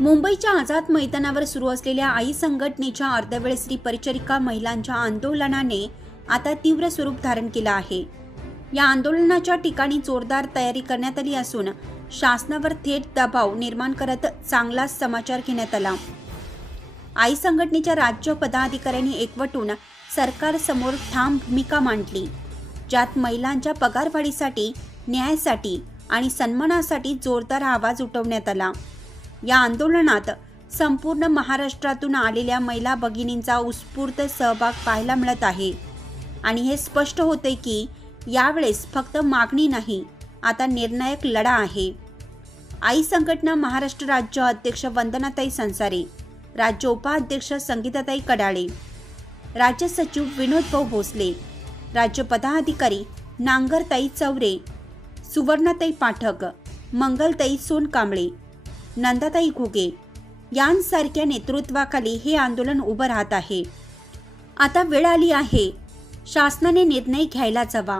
मुंबईच्या आझाद मैदानावर सुरू असलेल्या आई संघटनेच्या अर्धवेळ स्त्री परिचारिका महिलांच्या आंदोलनाने आता तीव्र स्वरूप धारण केलं आहे। या आंदोलनाच्या ठिकाणी जोरदार तयारी करण्यात आली असून शासनावर थेट दबाव निर्माण करत चांगलाच समाचार घेण्यात आला। आई संघटनेच्या राज्य पदाधिकाऱ्यांनी एकवटून सरकारसमोर ठाम भूमिका मांडली, ज्यात महिलांच्या पगारवाढीसाठी, न्यायासाठी आणि सन्मानासाठी जोरदार आवाज उठवण्यात आला। या आंदोलनात संपूर्ण महाराष्ट्रातून आलेल्या महिला भगिनींचा उत्स्फूर्त सहभाग पाहायला मिळत आहे आणि हे स्पष्ट होते की यावेळेस फक्त मागणी नाही, आता निर्णायक लढा आहे। आई संघटना महाराष्ट्र राज्य अध्यक्ष वंदनाताई संसारे, राज्य उपाध्यक्ष संगीताताई कडाळे, राज्य सचिव विनोद भाऊ भोसले, राज्य पदाधिकारी नांगरताई चौरे, सुवर्णाताई पाठक, मंगलताई सोनकांबळे, नंदाताई घोगे यांसारख्या नेतृत्वाखाली हे आंदोलन उभं राहत आहे। आता वेळ आली आहे शासनाने निर्णय घ्यायलाच हवा।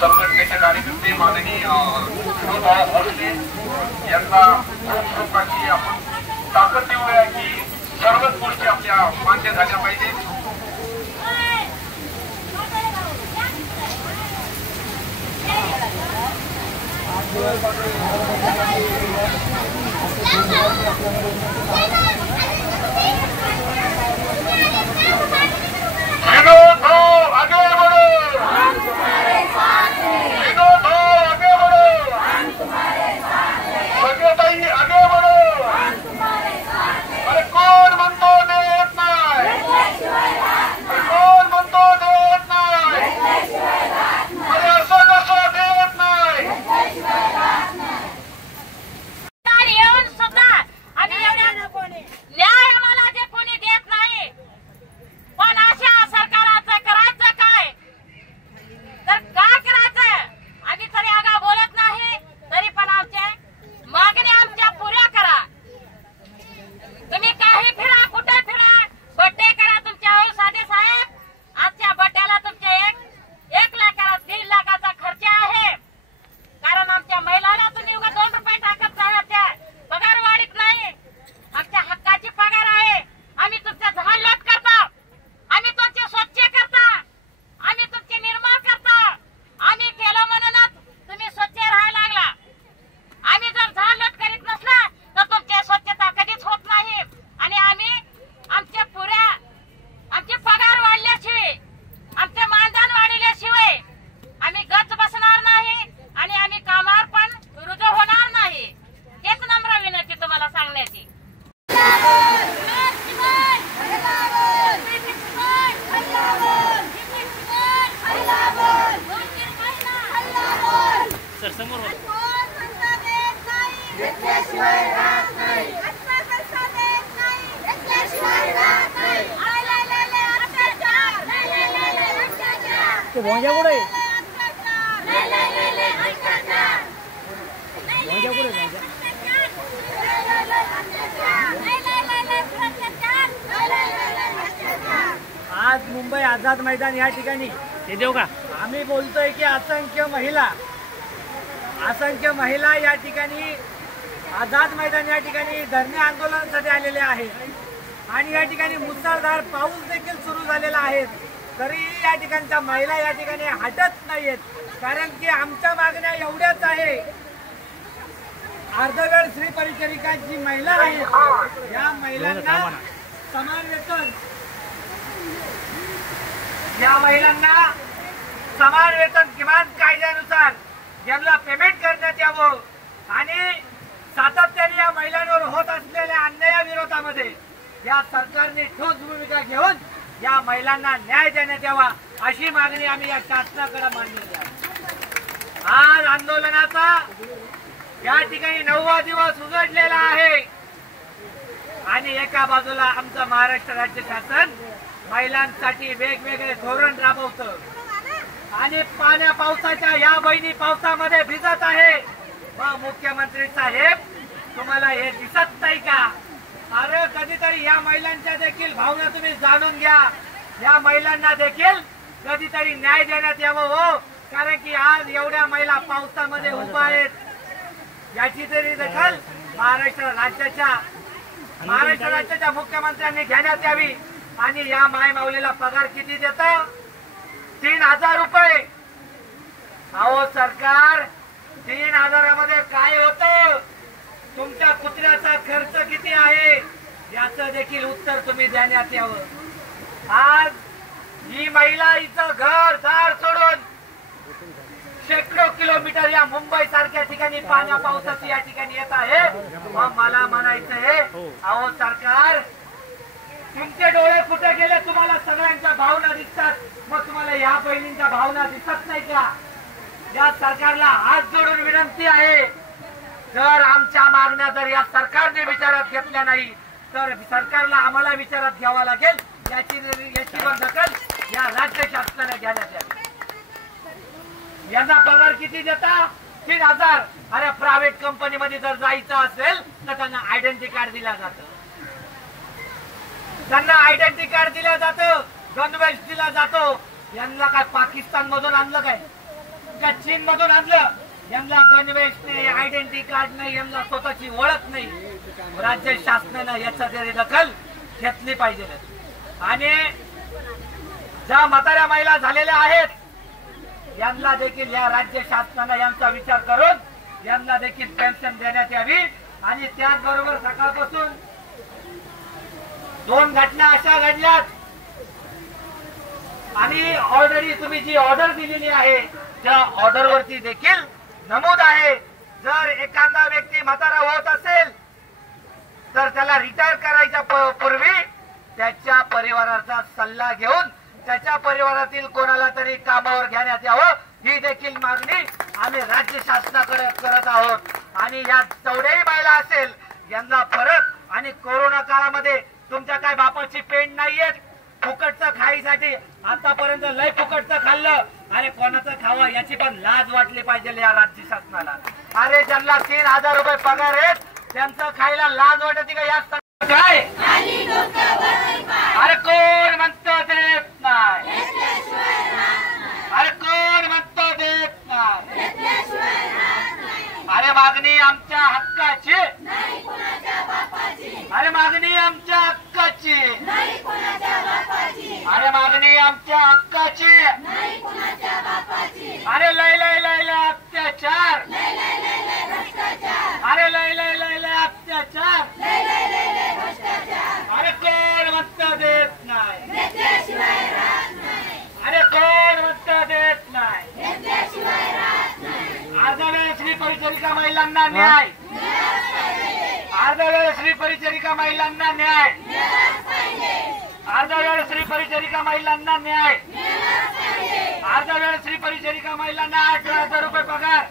संघटनेचे कार्यकर्ते माननीय आपण ताकद देऊया की सर्वच गोष्टी आपल्या मान्य झाल्या पाहिजे। आज मुंबई आझाद मैदान या ठिकाणी आम्ही बोलतोय की असंख्य महिला या ठिकाणी आझाद मैदान या ठिकाणी धरणे आंदोलनासाठी आलेले आहेत आणि या ठिकाणी मुसळधार पाऊस देखील सुरू झालेला आहे, तरी या ठिकाणच्या महिला या ठिकाणी हटत नाहीत। कारण की आमच्या मागण्या एवढ्याच आहे, अर्धवेळ स्त्री परिचारिका जी महिला आहेत या महिलांना समान वेतन, या महिलांना समान वेतन किमान कायद्यानुसार यांना पेमेंट करण्यात यावं आणि सातत्याने या महिलांवर होत असलेल्या अन्यायाविरोधामध्ये या सरकारने ठोस भूमिका घेऊन या महिलांना न्याय देण्यात यावा अशी मागणी आम्ही या शासनाकडे मांडली आहे। आज आंदोलनाचा या ठिकाणी 9वा दिवस उजडलेला आहे आणि एका बाजूला आमचं महाराष्ट्र राज्य शासन महिलांसाठी वेगवेगळे धोरण राबवतं आणि पाण्या पावसाच्या या बहिणी पावसामध्ये भिजत आहे। मुख्यमंत्री साहेब, तुम्हाला हे दिसत नाही का? अरे कधीतरी या महिलांच्या देखील भावना तुम्ही जाणून घ्या, या महिलांना देखील कधीतरी न्याय देण्यात यावं हो। कारण की आज एवढ्या महिला पावसामध्ये उभा आहेत याची तरी दखल महाराष्ट्र राज्याच्या मुख्यमंत्र्यांनी घेण्यात यावी। आणि या माय माऊलीला पगार किती देतं? 3000 रुपये। अहो सरकार, 3000 मध्ये काय होतं? तुमच्या कुत्र्याचा खर्च किती आहे याचं देखील उत्तर तुम्ही देण्यात यावं। आज ही महिला इथं घर दार सोडून शेकडो किलोमीटर या मुंबई सारख्या ठिकाणी पाण्या पावसाची या ठिकाणी येत आहे। मग मला म्हणायचंय, अहो सरकार, तुमचे डोळे कुठे गेले? तुम्हाला सगळ्यांच्या भावना दिसतात, मग तुम्हाला या बहिणींच्या भावना दिसत नाही का? या सरकारला हात जोडून विनंती आहे, जर आमच्या मागण्या जर या सरकारने विचारात घेतल्या नाही तर सरकारला आम्हाला विचारात घ्यावा लागेल। याची दखल या राज्य शासनाने घेण्यात यावी। यांना पगार किती देता? 3000। अरे प्रायव्हेट कंपनीमध्ये जर जायचं असेल तर त्यांना आयडेंटिटी कार्ड दिलं जातं, दिलं जातं, गणवेश दिला जातो। यांना काय पाकिस्तान मधून आणलं काय चीन मधून आणलं? यांना गणवेश नाही, आयडेंटिटी कार्ड नाही, यांना स्वतःची ओळख नाही। राज्य शासनानं याचा तरी दखल घेतली पाहिजे। आणि ज्या म्हाताऱ्या महिला झालेल्या आहेत यांना देखील या राज्य शासनानं यांचा विचार करून यांना देखील पेन्शन देण्यात यावी। आणि त्याचबरोबर सकाळपासून 2 घटना अशा घडल्यात आणि ऑलरेडी तुम्ही जी ऑर्डर दिलेली आहे त्या ऑर्डर वरती देखील नमूद आहे, जर एखादा व्यक्ती म्हातारा होत असेल तर त्याला रिटायर करायच्या पूर्वी त्याच्या परिवाराचा सल्ला घेऊन त्याच्या परिवारातील कोणाला तरी कामावर घेण्यात यावं, ही देखील मागणी आम्ही राज्य शासनाकडे करत आहोत। आणि या चौड्याही महिला असेल यांना परत, आणि कोरोना काळामध्ये तुमच्या काय बापाची पेंड नाहीयेत फुकटचं खाईसाठी, आतापर्यंत लय फुकटचं खाल्लं, अरे कोणाचं खावं याची पण लाज वाटली पाहिजे या राज्य शासनाला। अरे ज्यांना 3000 रुपये पगार आहेत त्यांचं खायला लाज वाटते का? या काय अरे कोण म्हणतं देत नाही? अरे कोण म्हणतं देत नाही? अरे मागणी आमच्या हक्काची, अरे मागणी आमच्या हक्काची, अरे मागणी आमच्या हक्काची। अरे लय लय लय लय अत्याचार, अरे लय लय लय लय अत्याचार, अरे कोण म्हणतं देत नाही? अरे कोण म्हणतं देत नाही? अर्धवेळ श्री परिचारिका महिलांना न्याय, अर्धवेळ श्री परिचारिका महिलांना न्याय, अर्धवेळ श्री परिचारिका महिलांना न्याय, अर्धवेळ श्री परिचारिका महिलांना 18,000 रुपये पगार,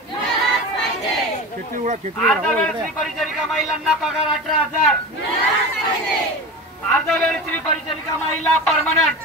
अर्धवेळ श्री परिचारिका महिलांना पगार 18,000, अर्धवेळ श्री परिचारिका महिला परमनंट,